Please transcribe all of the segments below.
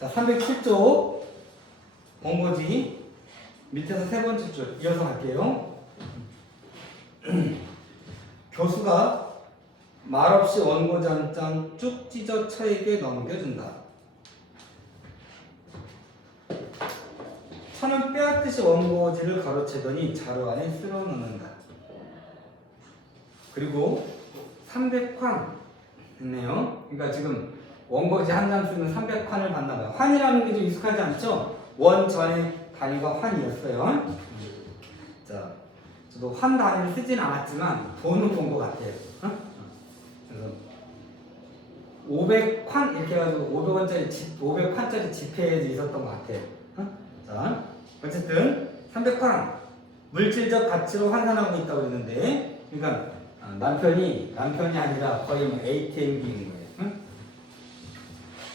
자, 307쪽 원고지 밑에서 세 번째 줄 이어서 갈게요. 교수가 말없이 원고지 한 장 쭉 찢어 처에게 넘겨준다. 처는 빼앗듯이 원고지를 가로채더니 자루 안에 쓸어 넣는다. 그리고 300환 됐네요. 그러니까 지금 원고지 한 장 쓰면 300환을 받나봐요. 환이라는 게 좀 익숙하지 않죠? 원 전에 단위가 환이었어요. 자, 저도 환 단위를 쓰진 않았지만 돈은 본 것 같아요. 그래서 500환 이렇게 해가지고 500환짜리 지폐에 있었던 것 같아요. 자, 어쨌든 300환 물질적 가치로 환산하고 있다고 그랬는데, 그러니까 남편이 아니라 거의 뭐 ATM기인 거예요.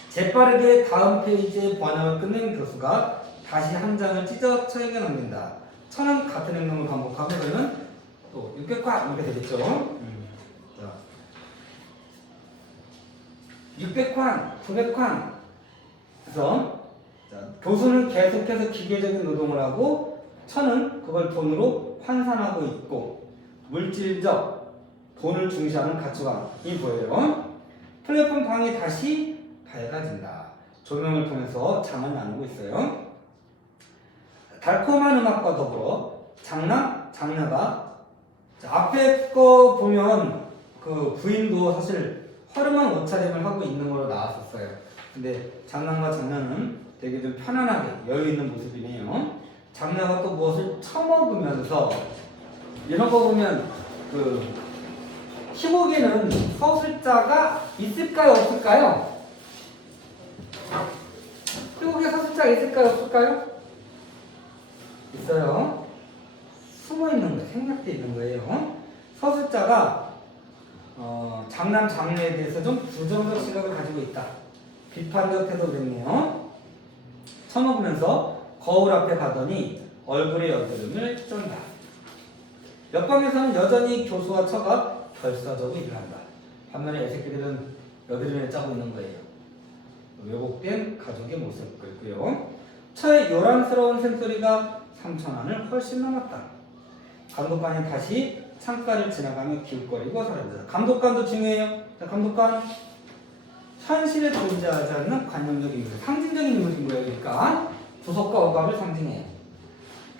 재빠르게 다음 페이지의 번역을 끝낸 교수가 다시 한 장을 찢어 처에게 넘긴다. 처는 같은 행동을 반복하고 그러면 또 600환 이렇게 되겠죠. 자, 600환, 900환. 그래서 자, 교수는 계속해서 기계적인 노동을 하고 처는 그걸 돈으로 환산하고 있고 물질적 돈을 중시하는 가치관이 보여요. 플랫폼 방이 다시 밝아진다. 조명을 통해서 장을 나누고 있어요. 달콤한 음악과 더불어 장르가 앞에 거 보면 그 부인도 사실 허름한 옷차림을 하고 있는 걸로 나왔었어요. 근데 장남과 장녀는 되게 좀 편안하게 여유 있는 모습이네요. 장녀가 또 무엇을 처먹으면서 이런 거 보면 그 희곡에는 서술자가 있을까요, 없을까요? 희곡에 서술자가 있을까요, 없을까요? 있어요. 숨어 있는 거예요. 생략돼 있는 거예요. 서술자가 장남 장녀에 대해서 좀 부정적 시각을 가지고 있다. 비판적 태도를 했네요. 처먹으면서 거울 앞에 가더니 얼굴에 여드름을 쩐다. 옆방에서는 여전히 교수와 처가 결사적으로 일을 한다. 반면에 애새끼들은 여드름을 짜고 있는 거예요. 왜곡된 가족의 모습을 있고요. 처의 요란스러운 샘소리가 3,000원을 훨씬 넘었다. 감독관이 다시 창가를 지나가며 기웃거리고 사라진다. 감독관도 중요해요. 자, 감독관. 현실에 존재하지 않는 관념적인 인물, 상징적인 인물인 거예요. 그러니까 구속과 억압을 상징해요.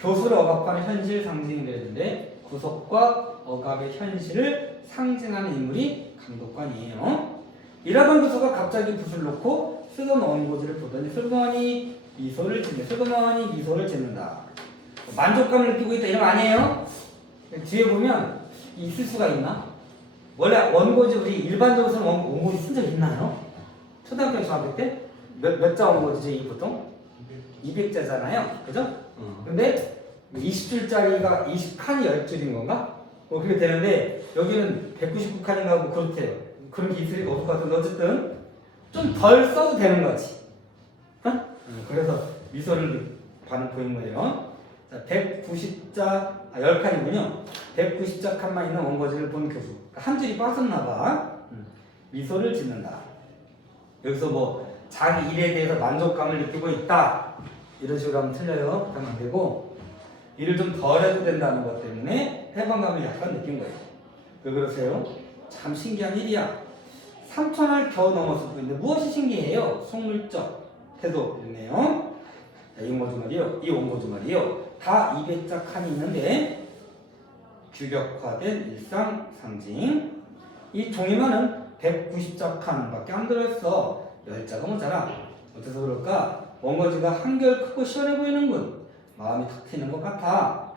교수를 억압하는 현실 상징이 되는데 구속과 억압의 현실을 상징하는 인물이 감독관이에요. 일하던 교수가 갑자기 붓을 놓고 쓰던 원고지를 보더니 슬그머니 미소를 짓는다. 만족감을 느끼고 있다 이런 거 아니에요? 뒤에 보면 있을 수가 있나? 원래 원고지 우리 일반적으로는 원고지 쓴 적 있나요? 초등학교 중학교 때 몇 자 원고지지 보통? 200자잖아요, 그죠? 근데 20줄짜리가 20칸이 10줄인 건가? 뭐 그렇게 되는데 여기는 199칸인가 뭐 그렇대요. 그런 게 있을 리가 없을 것 같은데 어쨌든 좀 덜 써도 되는 거지. 그래서 미소를 보인 거예요. 자, 190자, 10칸이군요. 190자 칸만 있는 원고지를 본 교수. 한 줄이 빠졌나 봐. 미소를 짓는다. 여기서 뭐 자기 일에 대해서 만족감을 느끼고 있다. 이런 식으로 하면 틀려요. 그러면 안 되고 일을 좀 덜 해도 된다는 것 때문에 해방감을 약간 느낀 거예요. 왜 그러세요? 참 신기한 일이야. 3,000을 겨우 넘었을 뿐인데 무엇이 신기해요? 속물적 태도였네요. 이 원고지 말이요. 다 200자 칸이 있는데 규격화된 일상 상징. 이 종이만은 190자 칸밖에 안 들어있어. 10자가 모자라. 어째서 그럴까? 원고지가 한결 크고 시원해 보이는군. 마음이 탁 트이는 것 같다.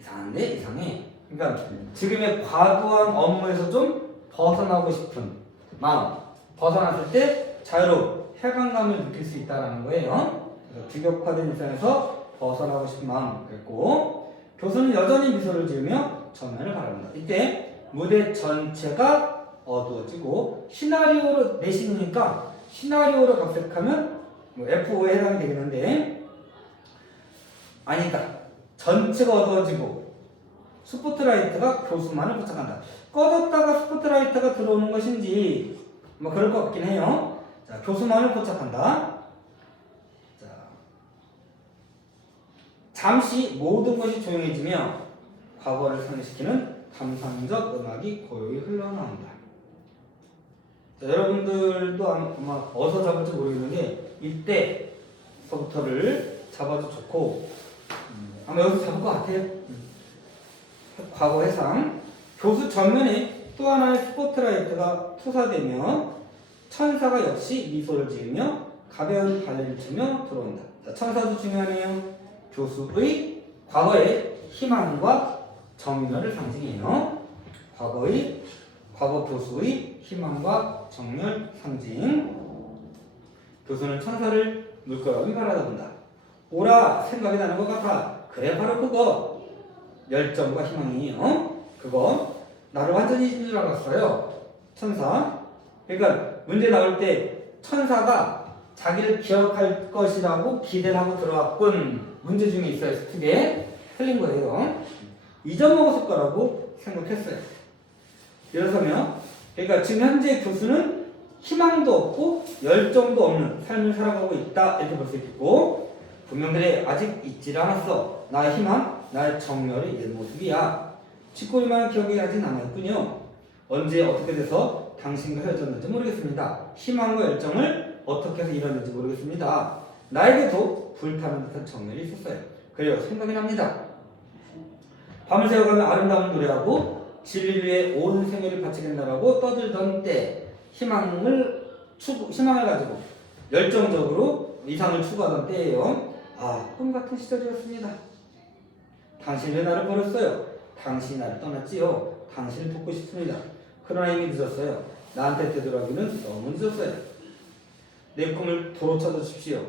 이상해. 그러니까 지금의 과도한 업무에서 좀 벗어나고 싶은 마음. 벗어났을 때 자유로운 해방감을 느낄 수 있다는 거예요. 그래서 규격화된 일상에서 벗어나고 싶은 마음 그랬고, 교수는 여전히 미소를 지으며 전면을 바라본다. 이때 무대 전체가 어두워지고 시나리오로 내신이니까 시나리오로 각색하면 뭐 F5에 해당이 되겠는데 아니다. 전체가 어두워지고 스포트라이트가 교수만을 포착한다. 꺼졌다가 스포트라이트가 들어오는 것인지 뭐 그럴 것 같긴 해요. 자, 교수만을 포착한다. 자, 잠시 모든 것이 조용해지며 과거를 상기시키는 감상적 음악이 고요히 흘러나온다. 자, 여러분들도 아마 어디서 잡을지 모르겠는데 이때서부터를 잡아도 좋고 아마 여기서 잡을 것 같아요. 과거 해상 교수 전면에 또 하나의 스포트라이트가 투사되며 천사가 역시 미소를 지으며 가벼운 발레를 치며 들어온다. 자, 천사도 중요하네요. 교수의 과거의 희망과 정열을 상징해요. 과거 교수의 희망과 정열 상징. 교수는 천사를 물끄러미 바라본다. 오라 생각이 나는 것 같아. 그래 바로 그거. 열정과 희망이에요. 그거 나를 완전히 잊은 줄 알았어요. 천사. 그러니까 문제 나올 때 천사가 자기를 기억할 것이라고 기대를 하고 들어왔군. 문제 중에 있어요. 스틱에 틀린 거예요. 잊어먹었을 거라고 생각했어요. 일어서며 그러니까 지금 현재 교수는 희망도 없고 열정도 없는 삶을 살아가고 있다 이렇게 볼 수 있겠고 분명 그래 아직 잊질 않았어. 나의 희망, 나의 정열의 옛 모습이야. 짓고일만 기억이 아직 남아있군요. 언제 어떻게 돼서 당신과 헤어졌는지 모르겠습니다. 희망과 열정을 어떻게 해서 이뤘는지 모르겠습니다. 나에게도 불타는 듯한 정열이 있었어요. 그래요. 생각이 납니다. 밤을 새워가며 아름다운 노래하고 진리를 위해 온 생애를 바치겠다라고 떠들던 때 희망을 가지고 열정적으로 이상을 추구하던 때예요. 아, 꿈같은 시절이었습니다. 당신이 왜 나를 버렸어요? 당신이 나를 떠났지요. 당신을 돕고 싶습니다. 그러나 이미 늦었어요. 나한테 되돌아오기는 너무 늦었어요. 내 꿈을 도로 쳐주십시오.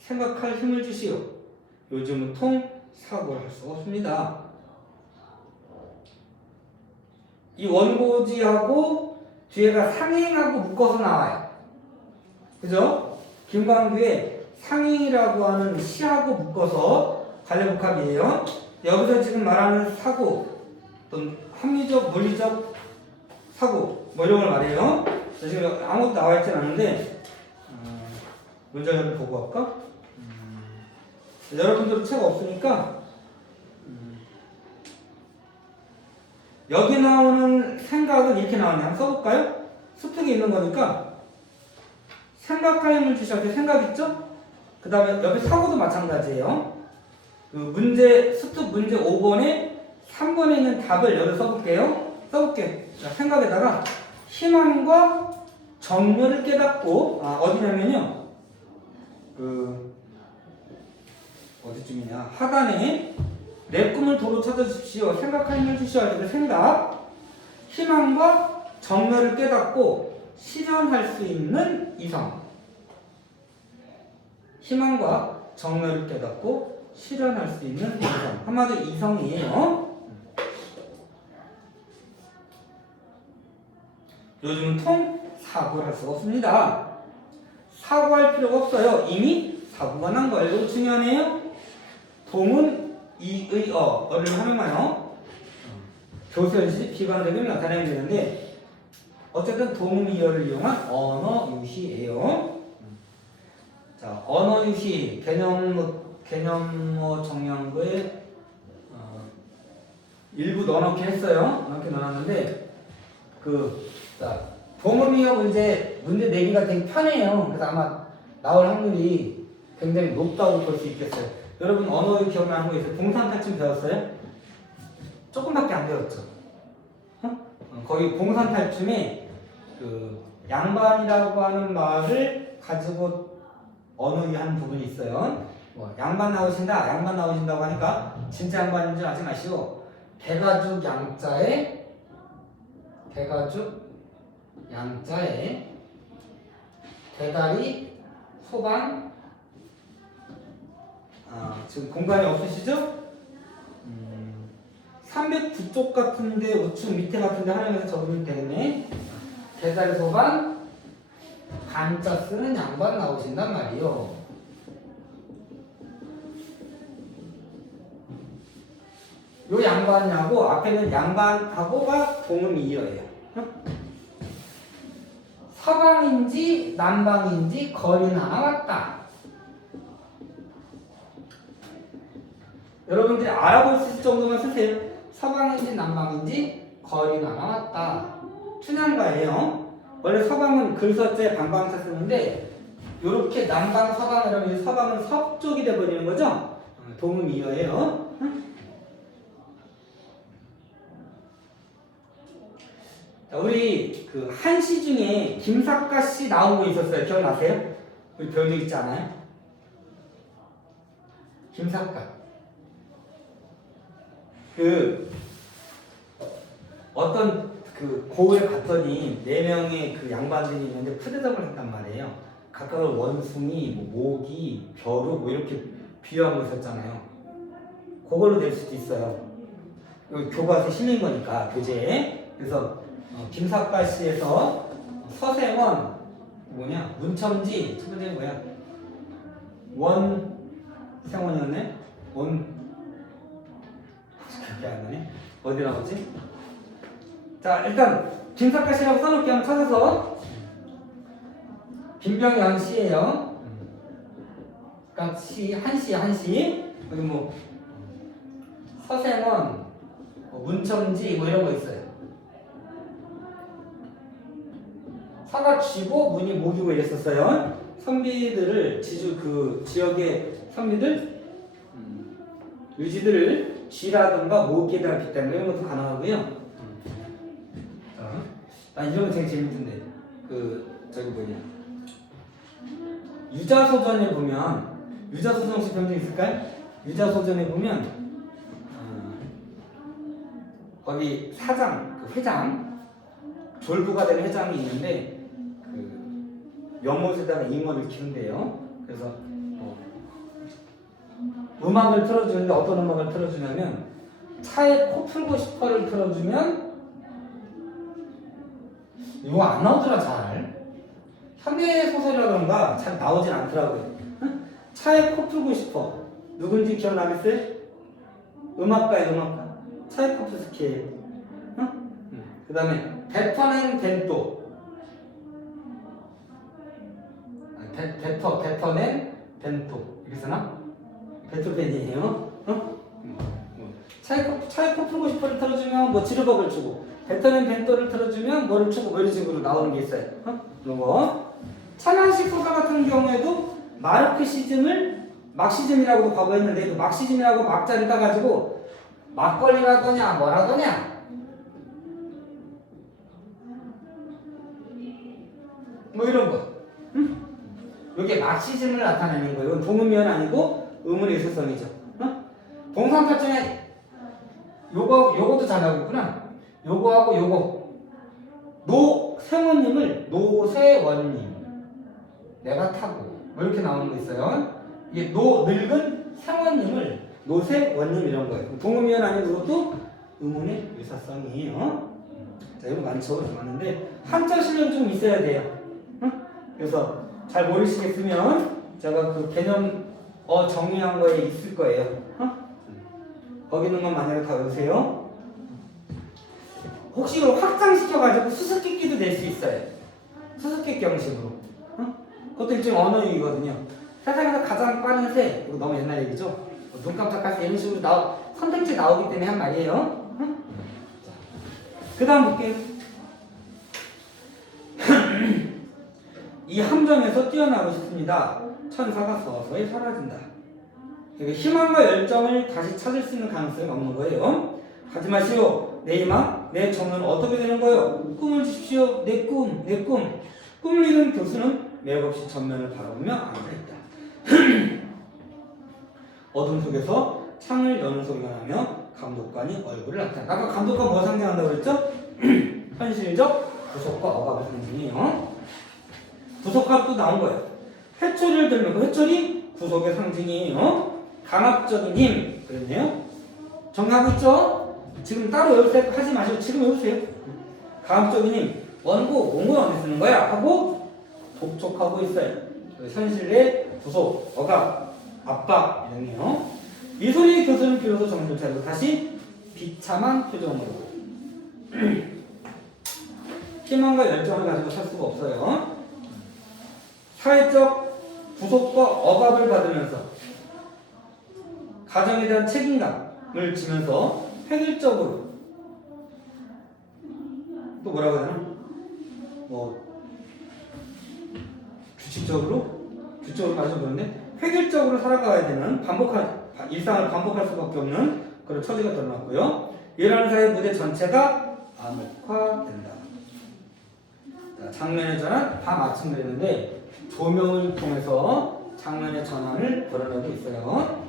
생각할 힘을 주시오. 요즘은 통 사고를 할 수가 없습니다. 이 원고지하고 뒤에가 상행하고 묶어서 나와요. 그죠? 김광규의 상행이라고 하는 시하고 묶어서 관례복합이에요. 여기서 지금 말하는 사고, 어떤 합리적, 물리적 사고, 뭐 이런 걸 말해요. 지금 아무것도 나와 있진 않은데, 문장을 보고 할까? 여러분들도 책 없으니까, 여기 나오는 생각은 이렇게 나오네. 한번 써볼까요? 수특이 있는 거니까, 생각할 힘을 주셔야 돼. 생각 있죠? 그 다음에 옆에 사고도 마찬가지예요. 그 문제, 수특 문제 5번에 3번에 있는 답을 여기 써볼게요. 써볼게. 자, 생각에다가 희망과 정열을 깨닫고, 어디냐면요. 어디쯤이냐. 하단에 내 꿈을 도로 찾아주십시오. 생각할 힘을 주셔야 되는 생각. 희망과 정열을 깨닫고 실현할 수 있는 이성. 희망과 정열을 깨닫고 실현할 수 있는 이성. 한마디로 이성이에요. 요즘은 통 사고를 할 수가 없습니다. 사고할 필요가 없어요. 이미 사고가 난 거예요. 이거 중요하네요. 동은 이의어를 하면요. 교수현실 비관적임을 나타내야 되는데 어쨌든 동의어를 이용한 언어 유희예요. 자, 언어 유희 개념 정리한거에 일부 넣어놓긴 했어요. 넣긴 넣어놨는데 동의어 문제 내기가 되게 편해요. 그래서 아마 나올 확률이 굉장히 높다고 볼 수 있겠어요. 여러분 언어유 기억나는 거 있어요? 공산탈춤 배웠어요? 조금밖에 안 배웠죠. 거기 공산탈춤에 그 양반이라고 하는 말을 가지고 언어유 하는 부분이 있어요. 양반 나오신다고 하니까 진짜 양반인 줄 아지 마시고 대가죽 양자에 대다리 소방 지금 공간이 없으시죠? 309쪽 같은데 우측 밑에 같은데 하나에서 적으면 되겠네. 대다리 소방 간자 쓰는 양반 나오신단 말이요. 요 양반하고 앞에는 양반하고가 동음이어예요. 서방인지 남방인지 거리는 나왔다. 여러분들이 알아볼 수 있을 정도만 쓰세요. 서방인지 남방인지 거리는 나왔다. 춘향가예요. 원래 서방은 글서째 방방차 쓰는데 이렇게 남방 서방 이러면 서방은 서쪽이 돼버리는 거죠. 동음이어예요. 우리 그 한시 중에 김삿갓 씨 나온 거 있었어요. 기억나세요? 우리 배운 적 있지 않아요? 김삿갓. 그 어떤 그 고을에 갔더니 4명의 그 양반들이 있는데 푸대접을 했단 말이에요. 각각 원숭이, 뭐 모기, 벼룩 뭐 이렇게 비유하고 있었잖아요. 그걸로 낼 수도 있어요. 여기 교과서에 실린 거니까 교재에. 그래서 김삿갓시에서 서생원 뭐냐 문첨지 첫 번째는 뭐야 원생원이었네. 기억이 안 나네. 어디 나오지? 자 일단 김삿갓시라고 써놓을게요. 한번 찾아서. 빈병연 씨예요. 그러니까 한시 여기 뭐 서생원 문첨지 뭐 이런 거 있어요. 사가 쥐고 문이 모기고 이랬었어요. 선비들을 그 지역의 선비들 유지들을 쥐라든가 모기에다가 빗대는 거 이런 것도 가능하고요. 이런 거 되게 재밌던데 저기 뭐냐 유자소전에 보면 유자소전 혹시 본 적 있을까요? 유자소전에 보면 거기 사장, 그 회장, 졸부가 된 회장이 있는데 그 연못에다가 잉어를 키운대요. 그래서 음악을 틀어주는데 어떤 음악을 틀어주냐면 차에 코 풀고 싶어를 틀어주면 이거 안 나오더라 잘. 현대 소설이라 그런가 잘 나오진 않더라고요. 차에 코 풀고 싶어. 누군지 기억나겠어요? 음악가. 차이코프스키예요. 그 다음에 베터넨 벤또. 베터넨 벤또. 이렇게 쓰나? 베토벤이에요. 차이코 풀고 싶어를 틀어주면 뭐 지르벅을 주고 베터넨 벤또를 틀어주면 뭐를 주고 뭐 이런 식으로 나오는 게 있어요. 이거 찬양식 소설 같은 경우에도 막시즘이라고도 과거했는데 그 막시즘이라고 막자를 따가지고 막걸리라더냐 뭐라더냐 뭐 이런 거. 이게 막시즘을 나타내는 거예요. 이건 동음이은 아니고 의문의 유사성이죠. 동사탄중에 요것도 잘 나오고 있구나. 요거하고 요거 노세원님을 노세원님 내가 타고 뭐 이렇게 나오는 거 있어요. 이게 늙은 세원님을 노세원님 이런 거예요. 동음이은 아닌 것도 의문의 유사성이에요. 자, 이거 많죠. 많은데 한자 실력이 좀 있어야 돼요. 그래서 잘 모르시겠으면 제가 그 개념 정리한 거에 있을 거예요. 거기 있는 건 만약에 다 외우세요. 혹시 이걸 확장시켜가지고 수수께끼도 낼 수 있어요. 수수께끼 형식으로. 그것도 일종의 언어유희거든요. 세상에서 가장 빠른 새, 이거 너무 옛날 얘기죠? 눈 깜짝할 때 이런 식으로 선택지 나오기 때문에 한 말이에요. 그 다음 볼게요. 이 함정에서 뛰어나고 싶습니다. 천사가 서서히 사라진다. 그러니까 희망과 열정을 다시 찾을 수 있는 가능성이 없는 거예요. 하지 마시오. 내 희망, 내 정은 어떻게 되는 거예요? 꿈을 주십시오. 내 꿈. 꿈을 잃은 교수는 맥없이 전면을 바라보며 앉아있다. 어둠 속에서 창을 여는 소리가 나며 감독관이 얼굴을 나타낸다. 아까 감독관 뭐 상징한다고 그랬죠? 현실적 구속과 억압을 상징해요. 구속과도 나온 거예요. 회초리를 들면 그 회초리 구속의 상징이에요. 강압적인 힘 그랬네요. 정리하고 있죠? 지금 따로 하지 마시고 지금 외우세요. 강압적인 힘 원고는 어디 쓰는 거야? 하고 독촉하고 있어요. 현실의 구속, 억압, 압박 이러네요. 이 소리의 교수는 비로소 정신을 차리고 다시 비참한 표정으로 희망과 열정을 가지고 살 수가 없어요. 사회적 구속과 억압을 받으면서 가정에 대한 책임감을 지면서 획일적으로 또 뭐라고 해야 되나? 규칙적으로 가지고 그런데 획일적으로 살아가야 되는 일상을 반복할 수밖에 없는 그런 처지가 드러났고요. 이러한 사회 무대 전체가 암흑화된다. 자, 장면의 전환 다 마침내렸는데 조명을 통해서 장면의 전환을 드러내고 있어요.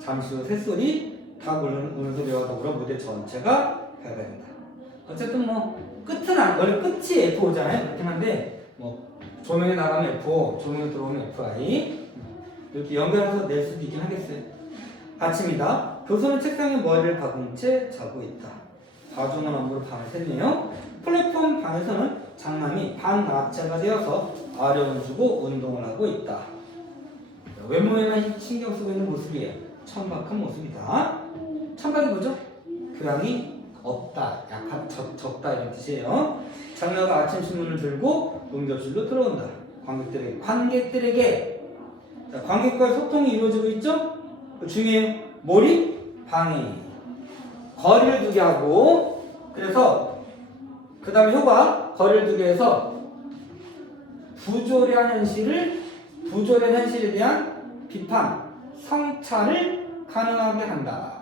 잠시 후 새소리, 닭 우는 소리와 더불어 무대 전체가 밝아진다. 어쨌든 원래 끝이 F5잖아요. 그렇긴 한데 조명이 나가면 F5, 조명이 들어오면 FI 이렇게 연결해서 낼 수도 있긴 하겠어요. 아침이다. 교수는 책상에 머리를 박은 채 자고 있다. 과중한 업무로 밤을 샜네요. 플랫폼 방에서는 장남이 반나체가 되어서 아령을 주고 운동을 하고 있다. 외모에만 신경 쓰고 있는 모습이에요. 천박한 모습이다. 천박이 뭐죠? 교양이 없다, 약한, 적다 이런 뜻이에요. 장녀가 아침 신문을 들고 응접실로 들어온다. 관객들에게 자, 관객과의 소통이 이루어지고 있죠? 중요해요. 몰입, 방해, 거리를 두게 하고 그래서 그 다음에 효과, 거리를 두게 해서 부조리한 현실에 대한 비판, 성찰을 가능하게 한다.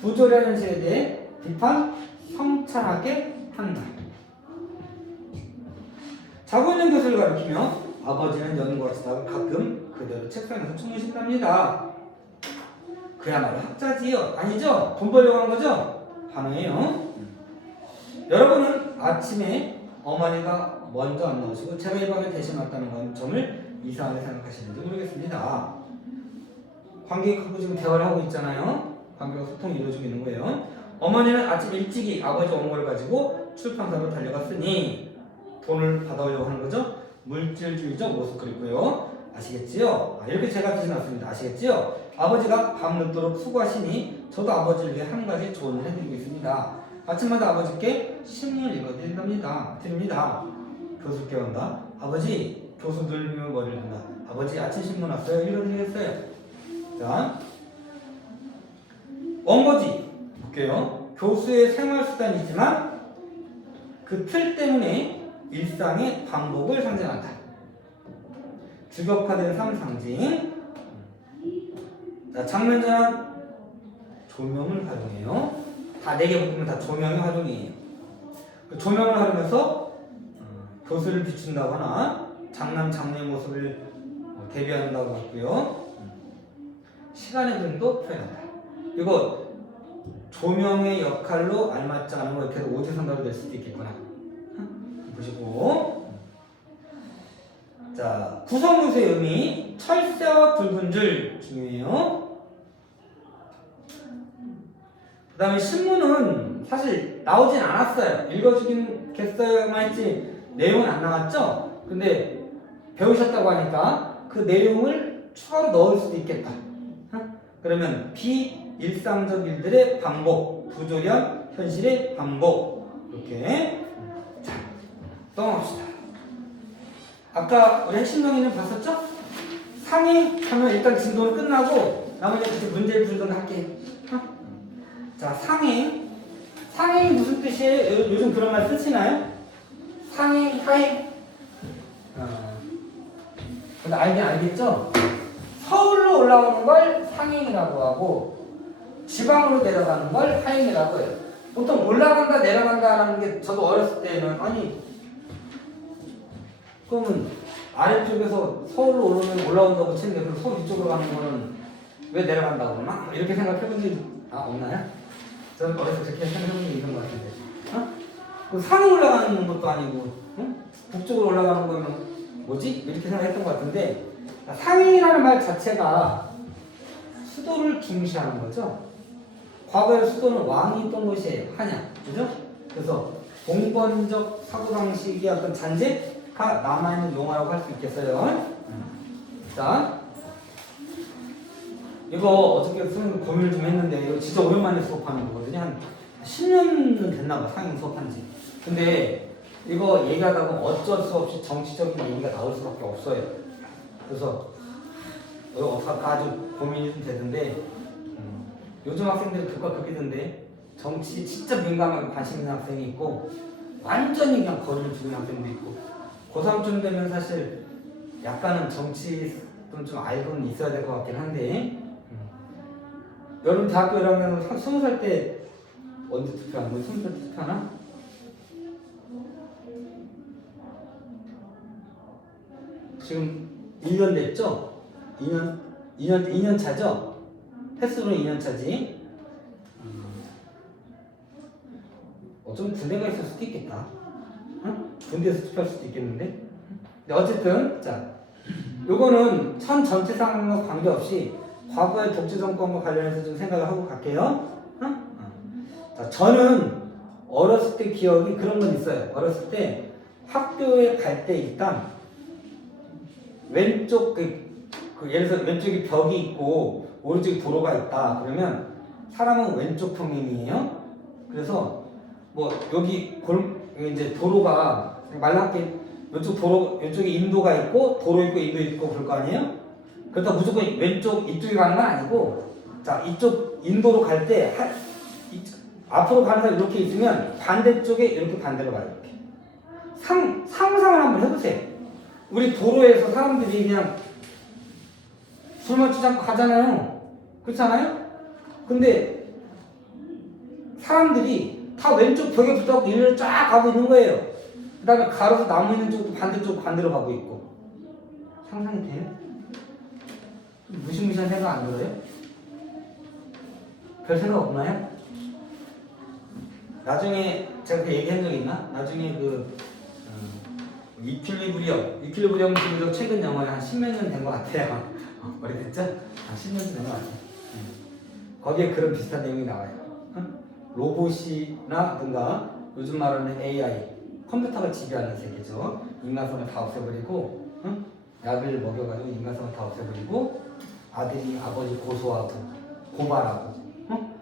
부조리한 현실에 대해 비판, 성찰하게 한다. 자고 있는 교수를 가리키며 아버지는 연구와 지다가 가끔 그대로 책상에서 춤을 춘답니다. 그야말로 학자지요? 아니죠? 돈 벌려고 한 거죠? 반응해요. 여러분은 아침에 어머니가 먼저 안 나오시고 제가 이 방에 대신 왔다는 점을 이상하게 생각하시는지 모르겠습니다. 관객하고 지금 대화를 하고 있잖아요. 관계가 소통이 이루어지고 있는 거예요. 어머니는 아침 일찍이 아버지 원고를 가지고 출판사로 달려갔으니 돈을 받아오려고 하는 거죠. 물질주의적 모습 그리고요. 아시겠지요? 이렇게 제가 대신 왔습니다. 아시겠지요? 아버지가 밤늦도록 수고하시니 저도 아버지를 위해 한 가지 조언을 해드리고 있습니다. 아침마다 아버지께 신문을 읽어드립니다. 교수께 온다. 아버지, 교수 늘리며 머리를 든다. 아버지, 아침 신문 왔어요? 읽어드리겠어요. 자, 원고지 볼게요. 교수의 생활수단이지만 그 틀 때문에 일상의 반복을 상징한다. 주격화된 삶 상징. 자, 장면 전환 조명을 활용해요. 다 4개 보면 다 조명의 활용이에요. 그 조명을 활용해서 교수를 비춘다거나 장남 장녀의 모습을 대비한다고 했고요. 시간의 흐름도 표현한다. 이거 조명의 역할로 알맞지 않은 거 이렇게 해서 오지선다로 낼 수도 있겠구나. 보시고 자, 구성요소의 의미 철새와 붉은 줄 중요해요. 그 다음에 신문은 사실 나오진 않았어요. 읽어주겠어야만 했지 내용은 안 나왔죠. 근데 배우셨다고 하니까 그 내용을 추가로 넣을 수도 있겠다. 그러면 비일상적 일들의 반복, 부조리한 현실의 반복. 이렇게. 자, 넘어갑시다. 아까 우리 핵심 정의는 봤었죠? 상행하면 일단 진도는 끝나고 나머지 그때 문제를 풀던 할게요. 자, 상행. 상행이 무슨 뜻이에요? 요즘 그런 말 쓰시나요? 상행, 하행. 근데 알겠죠? 서울로 올라오는 걸 상행이라고 하고 지방으로 내려가는 걸 하행이라고 해요. 보통 올라간다 내려간다라는 게 저도 어렸을 때는 그러면 아래쪽에서 서울로 올라온다고 치는데 그럼 서울 위쪽으로 가는 거는 왜 내려간다고 그러나? 이렇게 생각해본 적이 없나요? 저는 어렸을 때 그렇게 생각해본 적이 있는 것 같은데 산에 올라가는 것도 아니고 북쪽으로 올라가는 거면 뭐지? 이렇게 생각했던 것 같은데 상행이라는 말 자체가 수도를 중시하는 거죠. 과거의 수도는 왕이 있던 곳이에요. 한양. 그죠? 그래서 봉건적 사고방식의 어떤 잔재가 남아있는 용어라고 할 수 있겠어요. 자, 이거 어떻게 쓰는 고민을 좀 했는데 이거 진짜 오랜만에 수업하는 거거든요. 한 10년은 됐나 봐, 상임 수업한 지. 근데 이거 얘기하다 보면 어쩔 수 없이 정치적인 얘기가 나올 수밖에 없어요. 그래서 이거 어떡할까 아주 고민이 좀 되던데 요즘 학생들이 그거 그러던데 정치 진짜 민감하게 관심 있는 학생이 있고 완전히 그냥 거리를 두는 학생도 있고 고3쯤 되면 사실 약간은 정치 좀 알고는 있어야 될 것 같긴 한데 여러분 대학교 1학년은 20살 때 언제 투표하는 거예요? 20살 때 투표하나? 지금 1년 됐죠? 2년 차죠? 횟수로는 2년 차지. 좀 군대가 있을 수도 있겠다. 응? 군대에서 투표할 수도 있겠는데. 근데 어쨌든 자, 요거는 천 전체 상황과 관계없이 과거의 독재 정권과 관련해서 좀 생각을 하고 갈게요. 응? 자, 저는 어렸을 때 기억이 그런 건 있어요. 어렸을 때 학교에 갈 때 일단 왼쪽 예를 들어서 왼쪽에 벽이 있고 오른쪽에 도로가 있다. 그러면 사람은 왼쪽 평행이에요. 그래서 뭐 여기 이제 도로가 말랐게 왼쪽에 인도가 있고 도로 있고 인도 있고 그럴 거 아니에요? 그렇다 무조건 왼쪽 이쪽에 가는 건 아니고 자 이쪽 인도로 갈 때 앞으로 가는 사람 이렇게 있으면 반대쪽에 이렇게 반대로 가요. 이렇게 상상을 한번 해보세요. 우리 도로에서 사람들이 그냥 술 마시지 않고 가잖아요. 그렇지 않아요? 근데 사람들이 다 왼쪽 벽에 붙어갖고 일을 쫙 가고 있는 거예요. 그 다음에 가로수 나무 있는 쪽도 반대로 가고 있고. 상상이 돼요? 무시무시한 생각 안 들어요? 별 생각 없나요? 나중에 제가 그 얘기한 적 있나? 나중에 이퀄리브리엄 지금 최근 영화에 한 10몇 년 된 것 같아요. 오래됐죠? 10년 된 것 같아요. 거기에 그런 비슷한 내용이 나와요. 로봇이나 요즘 말하는 AI, 컴퓨터가 지배하는 세계죠. 인간성을 다 없애버리고, 약을 먹여가지고 인간성을 다 없애버리고, 아들이 아버지 고소하고, 고발하고,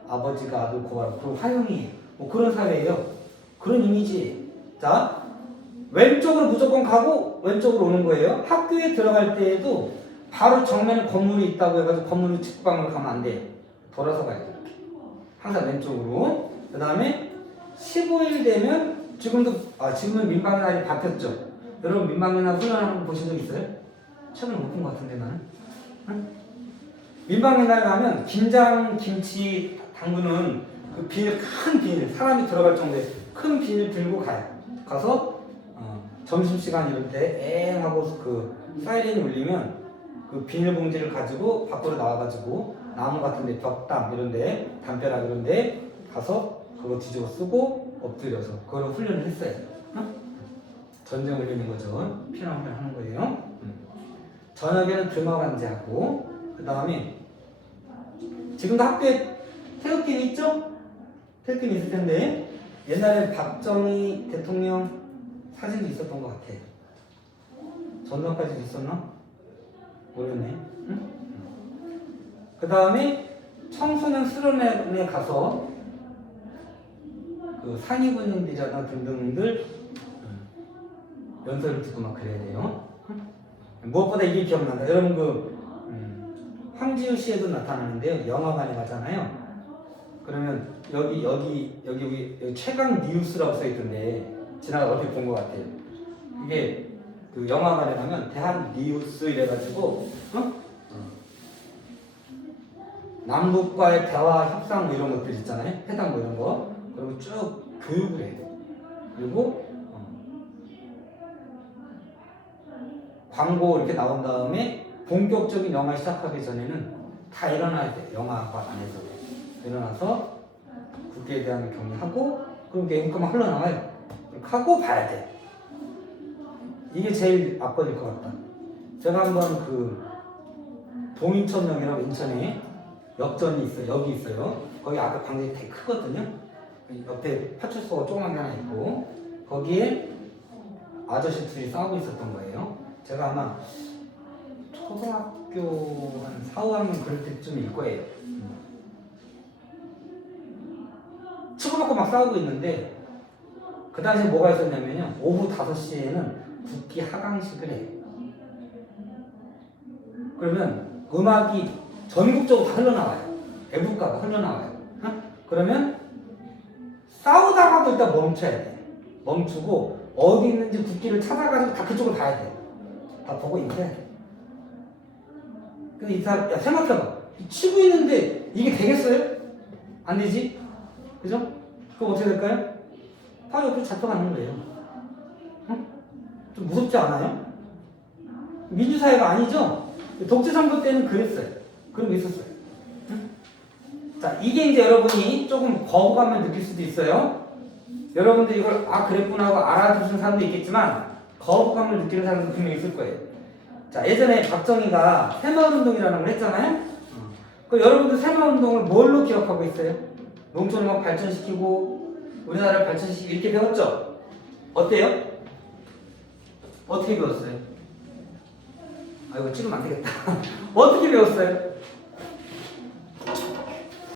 아버지가 아들 고발하고, 그리고 화형이에요. 뭐 그런 사회예요. 그런 이미지. 자, 왼쪽으로 무조건 가고 왼쪽으로 오는 거예요. 학교에 들어갈 때에도 바로 정면에 건물이 있다고 해가지고 건물 직방으로 가면 안 돼. 돌아서 가야 돼. 이렇게. 항상 왼쪽으로. 그 다음에 15일 되면 지금은 민방위 날이 바뀌었죠. 여러분 민방위 날 훈련하는 거 보신 적 있어요? 최근에 못 본 것 같은데 나는. 응? 민방위 날 가면 김장, 김치 담그는 그 큰 비닐, 사람이 들어갈 정도의 큰 비닐 들고 가요. 가서 점심시간 이럴 때 엥 하고 그 사이렌이 울리면 그 비닐봉지를 가지고 밖으로 나와가지고 나무 같은데 벽담 이런데 담벼락 이런데 가서 그거 뒤집어 쓰고 엎드려서 그걸 훈련을 했어요. 전쟁을 이기는 거죠. 피난 훈련 하는 거예요. 저녁에는 등하관제하고 그 다음에 지금도 학교에 태극기는 있죠? 태극기는 있을 텐데 옛날에 박정희 대통령 사진도 있었던 것 같아. 전두환까지도 있었나? 모르겠네. 응? 그 다음에 청소년 수련회에 가서 그 산이군인들이나 등등들 연설을 듣고 막 그래야 돼요. 무엇보다 이게 기억난다. 여러분 황지우 시에도 나타나는데요. 영화관에 가잖아요. 그러면 여기 최강 뉴스라고 써 있던데 지나가 어떻게 본 것 같아요. 이게 그 영화관에 가면 대한 뉴스 이래가지고 남북과의 대화 협상 뭐 이런 것들 있잖아요. 회담 뭐 이런 거. 그리고 쭉 교육을 해요. 그리고 광고 이렇게 나온 다음에 본격적인 영화 시작하기 전에는 다 일어나야 돼. 영화관 안에서 일어나서 국기에 대한 경의하고 그럼 개인기만 흘러나와요. 하고 봐야 돼. 이게 제일 압권일 것 같다. 제가 한번 동인천역이라고 인천에 역전이 있어요. 여기 있어요. 거기 앞에 광장이 되게 크거든요. 옆에 파출소가 조그만 게 하나 있고 거기에 아저씨 둘이 싸우고 있었던 거예요. 제가 아마 초등학교 한 4, 5학년 그럴 때쯤일 거예요. 쳐! 치고받고 막 싸우고 있는데 그 당시에 뭐가 있었냐면요. 오후 5시에는 국기 하강식을 해. 그러면 음악이 전국적으로 다 흘러나와요. 애국가가 흘러나와요. 어? 그러면 싸우다가도 일단 멈춰야 돼. 멈추고 어디 있는지 국기를 찾아가지고 다 그쪽을 봐야 돼. 다 보고 인사해야 돼. 근데 이 사람, 야, 생각해봐. 치고 있는데 이게 되겠어요? 안 되지? 그죠? 그럼 어떻게 될까요? 바로 옆으로 잡혀가는 거예요. 어? 좀 무섭지 않아요? 민주사회가 아니죠? 독재정부 때는 그랬어요. 그런 게 있었어요. 응? 자, 이게 이제 여러분이 조금 거부감을 느낄 수도 있어요. 여러분들 이걸 아 그랬구나 하고 알아주시는 사람도 있겠지만 거부감을 느끼는 사람도 분명히 있을 거예요. 자, 예전에 박정희가 새마을운동이라는 걸 했잖아요. 그 여러분들 새마을운동을 뭘로 기억하고 있어요? 농촌을 막 발전시키고 우리나라를 발전시키고 이렇게 배웠죠? 어때요? 어떻게 배웠어요? 아 이거 찍으면 안 되겠다. 어떻게 배웠어요?